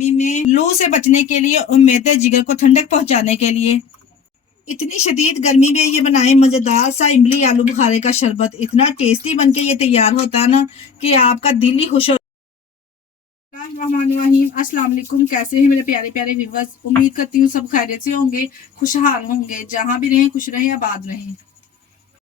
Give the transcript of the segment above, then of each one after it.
गर्मी में लू से बचने के लिए और मैदे जिगर को ठंडक पहुंचाने के लिए इतनी शदीद गर्मी में ये बनाए मजेदार सा इमली आलू बुखारे का शरबत। इतना टेस्टी बनके ये तैयार होता है ना कि आपका दिल ही खुश हो। रहीम अस्सलाम वालेकुम, कैसे हैं मेरे प्यारे प्यारे व्यूअर्स। उम्मीद करती हूँ सब खैरियत से होंगे, खुशहाल होंगे, जहाँ भी रहें खुश रहें आबाद रहें।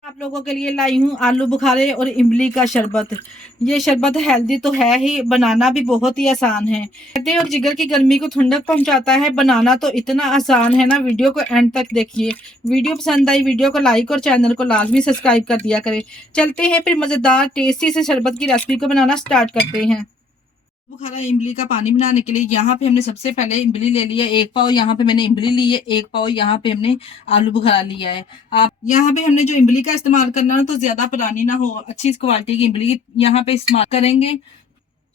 आप लोगों के लिए लाई हूँ आलू बुखारे और इमली का शरबत। ये शरबत हेल्दी तो है ही, बनाना भी बहुत ही आसान है। मैदे और जिगर की गर्मी को ठंडक पहुंचाता है, बनाना तो इतना आसान है ना। वीडियो को एंड तक देखिए। वीडियो पसंद आई वीडियो को लाइक और चैनल को लाजमी सब्सक्राइब कर दिया करें। चलते हैं फिर मजेदार टेस्टी से शरबत की रेसिपी को बनाना स्टार्ट करते हैं। बुखारा इमली का पानी बनाने के लिए यहाँ पे हमने सबसे पहले इमली ले लिया 1 पाव। यहाँ पे मैंने इमली ली है 1 पाव। यहाँ पे हमने आलू बुखारा लिया है। आप यहाँ पे हमने जो इमली का इस्तेमाल करना है तो ज्यादा पुरानी ना हो, अच्छी क्वालिटी की इमली यहाँ पे इस्तेमाल करेंगे।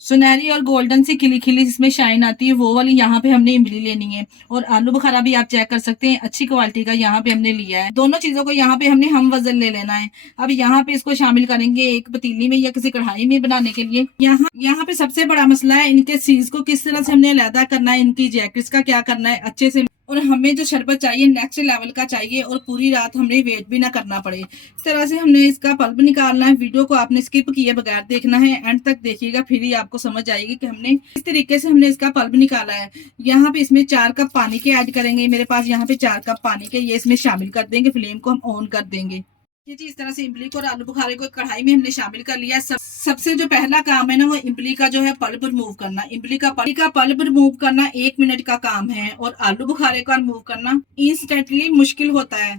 सुनहरी और गोल्डन सी खिली खिली जिसमें शाइन आती है वो वाली यहाँ पे हमने इमली लेनी है। और आलू बुखारा भी आप चेक कर सकते हैं, अच्छी क्वालिटी का यहाँ पे हमने लिया है। दोनों चीजों को यहाँ पे हमने हम वजन ले लेना है। अब यहाँ पे इसको शामिल करेंगे एक पतीली में या किसी कढ़ाई में बनाने के लिए। यहाँ पे सबसे बड़ा मसला है इनके सीज को किस तरह से हमने अलहदा करना है, इनकी जैकेट्स का क्या करना है अच्छे से। और हमें जो शरबत चाहिए नेक्स्ट लेवल का चाहिए और पूरी रात हमने वेट भी ना करना पड़े। इस तरह से हमने इसका पल्प निकालना है। वीडियो को आपने स्किप किए बगैर देखना है, एंड तक देखिएगा, फिर ही आपको समझ आएगी कि हमने इस तरीके से हमने इसका पल्प निकाला है। यहाँ पे इसमें 4 कप पानी के ऐड करेंगे। मेरे पास यहाँ पे 4 कप पानी के ये इसमें शामिल कर देंगे। फ्लेम को हम ऑन कर देंगे। ये जी इस तरह से इमली को और आलू बुखारे को कढ़ाई में हमने शामिल कर लिया। सबसे जो पहला काम है ना वो इमली का जो है पल्प रिमूव करना। इमली का पल्प रिमूव करना 1 मिनट का काम है और आलू बुखारे का रिमूव करना इंस्टेंटली मुश्किल होता है,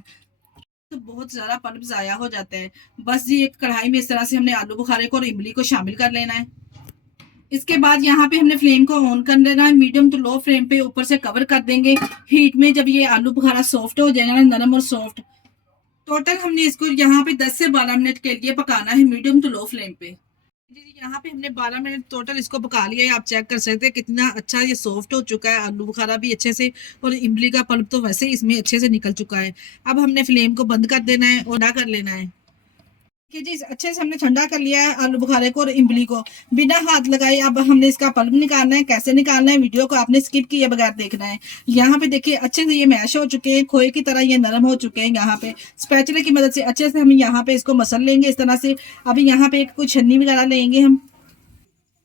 तो बहुत ज्यादा पल्प जाया हो जाता है। बस जी एक कढ़ाई में इस तरह से हमने आलू बुखारे को और इमली को शामिल कर लेना है। इसके बाद यहाँ पे हमने फ्लेम को ऑन कर लेना है। मीडियम टू लो फ्लेम पे ऊपर से कवर कर देंगे हीट में। जब ये आलू बुखारा सॉफ्ट हो जाएगा ना, नरम और सॉफ्ट, टोटल हमने इसको यहाँ पे 10 से 12 मिनट के लिए पकाना है मीडियम टू लो फ्लेम पे। जी यहाँ पे हमने 12 मिनट टोटल इसको पका लिया है। आप चेक कर सकते हैं कितना अच्छा ये सॉफ्ट हो चुका है। आलू बुखारा भी अच्छे से और इमली का पल्प तो वैसे ही इसमें अच्छे से निकल चुका है। अब हमने फ्लेम को बंद कर देना है और ठंडा कर लेना है। जी अच्छे से हमने ठंडा कर लिया है आलू बुखारे को और इमली को बिना हाथ लगाए। अब हमने इसका पल्प निकालना है। कैसे निकालना है वीडियो को आपने स्किप किए बगैर देखना है। यहाँ पे देखिए अच्छे से ये मैश हो चुके हैं, खोए की तरह ये नरम हो चुके हैं। यहाँ पे स्पैचुला की मदद से अच्छे से हम यहाँ पे इसको मसल लेंगे इस तरह से। अभी यहाँ पे एक कोई छन्नी वगैरह लेंगे हम।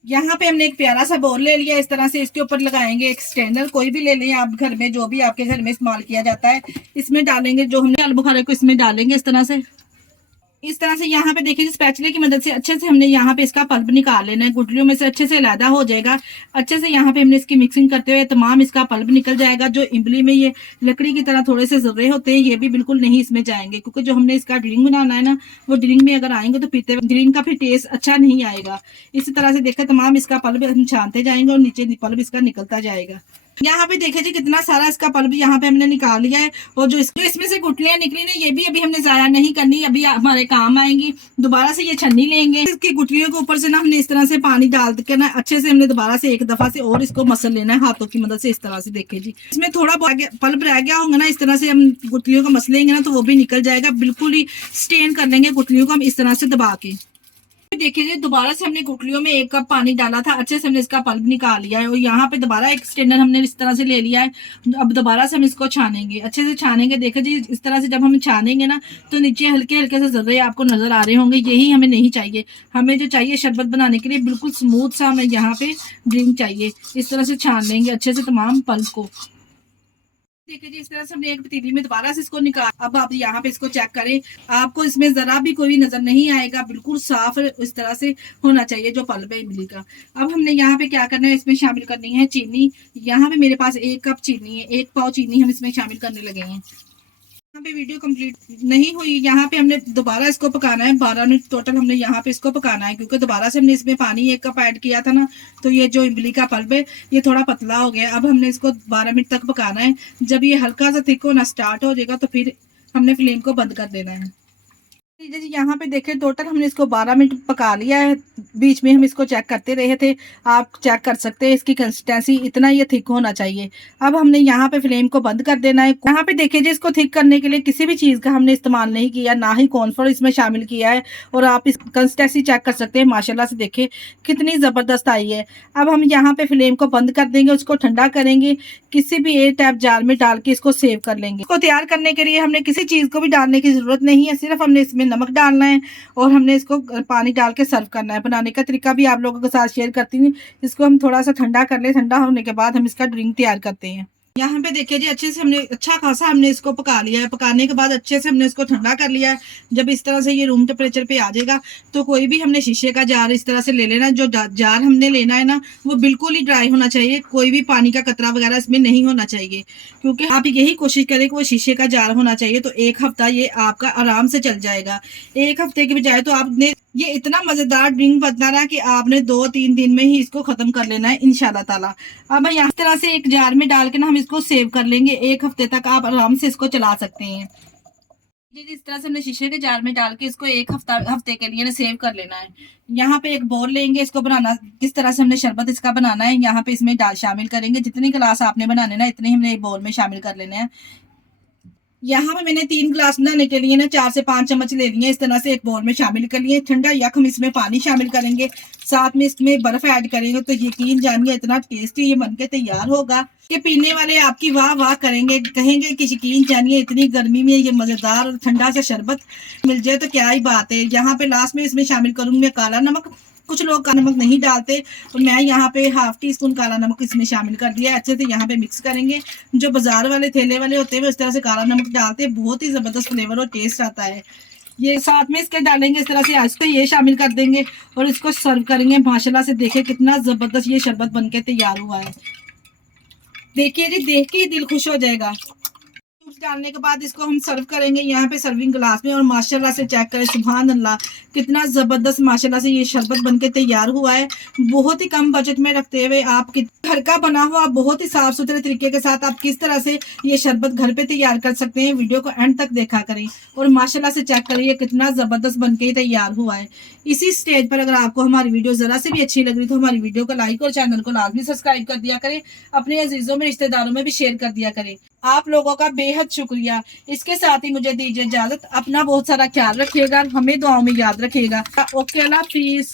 यहाँ पे हमने एक प्यारा सा बोल ले लिया। इस तरह से इसके ऊपर लगाएंगे एक स्टैंडर, कोई भी ले लें आप घर में, जो भी आपके घर में इस्तेमाल किया जाता है। इसमें डालेंगे जो हमने आलू बुखारे को इसमें डालेंगे इस तरह से यहाँ पे देखिए स्पैचुले की मदद से अच्छे से हमने यहाँ पे इसका पल्प निकाल लेना है। गुठलियों में से अच्छे से अलहदा हो जाएगा। अच्छे से यहाँ पे हमने इसकी मिक्सिंग करते हुए तमाम इसका पल्प निकल जाएगा। जो इमली में ये लकड़ी की तरह थोड़े से जर्रे होते हैं ये भी बिल्कुल नहीं इसमें जाएंगे, क्योंकि जो हमने इसका ड्रिंक बनाना है ना वो ड्रिंक में अगर आएंगे तो पीते ड्रिंक का फिर टेस्ट अच्छा नहीं आएगा। इसी तरह से देखकर तमाम इसका पल्प हम छानते जाएंगे और नीचे पल्प इसका निकलता जाएगा। यहाँ पे देखिए जी कितना सारा इसका पल्प यहाँ पे हमने निकाल लिया है। और जो इसमें से गुठलियां निकली ना ये भी अभी हमने जाया नहीं करनी, अभी हमारे काम आएंगी। दोबारा से ये छन्नी लेंगे, इसकी गुठलियों के ऊपर से ना हमने इस तरह से पानी डाल के ना अच्छे से हमने दोबारा से एक दफा से और इसको मसल लेना है हाथों की मदद से। इस तरह से देखिए जी इसमें थोड़ा पल्प रह गया होगा ना, इस तरह से हम गुठलियों को मसलेंगे ना तो वो भी निकल जाएगा। बिल्कुल ही स्टेन कर लेंगे गुठलियों को हम इस तरह से दबा के। देखिए दोबारा से हमने गुठलियों में 1 कप पानी डाला था, अच्छे से हमने इसका पल्प निकाल लिया है। और यहाँ पे दोबारा एक स्ट्रेनर हमने इस तरह से ले लिया है। अब दोबारा से हम इसको छानेंगे, अच्छे से छानेंगे। देखिए जी इस तरह से जब हम छानेंगे ना तो नीचे हल्के हल्के से जर्रे आपको नजर आ रहे होंगे। यही हमें नहीं चाहिए। हमें जो चाहिए शरबत बनाने के लिए बिल्कुल स्मूथ सा हमें यहाँ पे ड्रिंक चाहिए। इस तरह से छान लेंगे अच्छे से तमाम पल्प को। देखिए जी इस तरह से हमने एक पतीली में दोबारा से इसको निकाल। अब आप यहाँ पे इसको चेक करें, आपको इसमें जरा भी कोई नजर नहीं आएगा, बिल्कुल साफ इस तरह से होना चाहिए जो पल्प है इमली का। अब हमने यहाँ पे क्या करना है, इसमें शामिल करनी है चीनी। यहाँ पे मेरे पास 1 कप चीनी है, 1 पाव चीनी हम इसमें शामिल करने लगे हैं। यहाँ पे वीडियो कंप्लीट नहीं हुई, यहाँ पे हमने दोबारा इसको पकाना है 12 मिनट टोटल हमने यहाँ पे इसको पकाना है, क्योंकि दोबारा से हमने इसमें पानी 1 कप ऐड किया था ना तो ये जो इमली का पल्प है ये थोड़ा पतला हो गया। अब हमने इसको 12 मिनट तक पकाना है। जब ये हल्का सा थिक होना स्टार्ट हो जाएगा तो फिर हमने फ्लेम को बंद कर देना है। लीजिए जी, यहाँ पे देखिए टोटल हमने इसको 12 मिनट पका लिया है। बीच में हम इसको चेक करते रहे थे। आप चेक कर सकते हैं इसकी कंसिस्टेंसी इतना ये थिक होना चाहिए। अब हमने यहाँ पे फ्लेम को बंद कर देना है। यहाँ पे देखिए जी, इसको थिक करने के लिए किसी भी चीज़ का हमने इस्तेमाल नहीं किया, ना ही कॉर्नफ्लोर इसमें शामिल किया है। और आप इस कंसिस्टेंसी चेक कर सकते हैं, माशाल्लाह से देखिए कितनी ज़बरदस्त आई है। अब हम यहाँ पे फ्लेम को बंद कर देंगे, उसको ठंडा करेंगे, किसी भी एयर टाइप जार में डाल के इसको सेव कर लेंगे। इसको तैयार करने के लिए हमने किसी चीज़ को भी डालने की ज़रूरत नहीं है, सिर्फ हमने इसमें नमक डालना है और हमने इसको पानी डाल के सर्व करना है। बनाने का तरीका भी आप लोगों के साथ शेयर करती हूँ। इसको हम थोड़ा सा ठंडा कर ले, ठंडा होने के बाद हम इसका ड्रिंक तैयार करते हैं। यहाँ पे देखिए जी, अच्छे से हमने अच्छा खासा हमने इसको पका लिया है। पकाने के बाद अच्छे से हमने इसको ठंडा कर लिया है। जब इस तरह से ये रूम टेम्परेचर पे आ जाएगा तो कोई भी हमने शीशे का जार इस तरह से ले लेना। जो जार हमने लेना है ना, वो बिल्कुल ही ड्राई होना चाहिए, कोई भी पानी का कतरा वगैरह इसमें नहीं होना चाहिए। क्योंकि आप यही कोशिश करें कि वो शीशे का जार होना चाहिए, तो 1 हफ्ता ये आपका आराम से चल जाएगा। 1 हफ्ते की बजाय तो आपने ये इतना मजेदार ड्रिंक बनना रहा कि आपने 2-3 दिन में ही इसको खत्म कर लेना है इंशाल्लाह ताला। अब यहाँ इस तरह से एक जार में डाल के ना हम इसको सेव कर लेंगे। 1 हफ्ते तक आप आराम से इसको चला सकते हैं। जी, जिस तरह से हमने शीशे के जार में डाल के इसको 1 हफ्ते के लिए ना सेव कर लेना है। यहाँ पे एक बोल लेंगे, इसको बनाना किस तरह से हमने शरबत इसका बनाना है, यहाँ पे इसमें डाल शामिल करेंगे। जितनी गिलास आपने बनाने ना, इतने हमने एक बोल में शामिल कर लेने हैं। यहाँ पे मैंने 3 गिलास बनाने के लिए ना 4 से 5 चम्मच ले लिए। इस तरह से एक बोल में शामिल कर लिए। ठंडा यक हम इसमें पानी शामिल करेंगे, साथ में इसमें बर्फ ऐड करेंगे, तो यकीन जानिए इतना टेस्टी ये बनके तैयार होगा कि पीने वाले आपकी वाह वाह करेंगे, कहेंगे कि यकीन जानिए इतनी गर्मी में ये मजेदार और ठंडा सा शरबत मिल जाए तो क्या ही बात है। यहाँ पे लास्ट में इसमें शामिल करूंगी मैं काला नमक। कुछ लोग काला नमक नहीं डालते, तो मैं यहाँ पे 1/2 टी-स्पून काला नमक इसमें शामिल कर दिया है। अच्छे से यहाँ पे मिक्स करेंगे। जो बाजार वाले ठेले वाले होते हैं वो इस तरह से काला नमक डालते हैं, बहुत ही जबरदस्त फ्लेवर और टेस्ट आता है। ये साथ में इसके डालेंगे इस तरह से, आज तो ये शामिल कर देंगे और इसको सर्व करेंगे। माशाल्लाह से देखिए कितना जबरदस्त ये शरबत बनके तैयार हुआ है। देखिए जी, देख के ही दिल खुश हो जाएगा। डालने के बाद इसको हम सर्व करेंगे यहाँ पे सर्विंग ग्लास में। और माशाल्लाह से चेक करें, सुभान अल्लाह, कितना ज़बरदस्त माशाल्लाह से ये शरबत बनके तैयार हुआ है। बहुत ही कम बजट में रखते हुए आप घर का बना हुआ बहुत ही साफ सुथरे तरीके के साथ आप किस तरह से ये शरबत घर पे तैयार कर सकते हैं। वीडियो को एंड तक देखा करें और माशाल्लाह से चेक करें ये कितना ज़बरदस्त बनके तैयार हुआ है। इसी स्टेज पर अगर आपको हमारी वीडियो ज़रा से भी अच्छी लग रही तो हमारी वीडियो को लाइक और चैनल को लाजमी सब्सक्राइब कर दिया करें। अपने अजीजों में, रिश्तेदारों में भी शेयर कर दिया करें। आप लोगों का बेहद शुक्रिया। इसके साथ ही मुझे दीजिए इजाजत। अपना बहुत सारा ख्याल रखिएगा, हमें दुआओं में याद रखिएगा। ओके, अल्लाह हाफिज।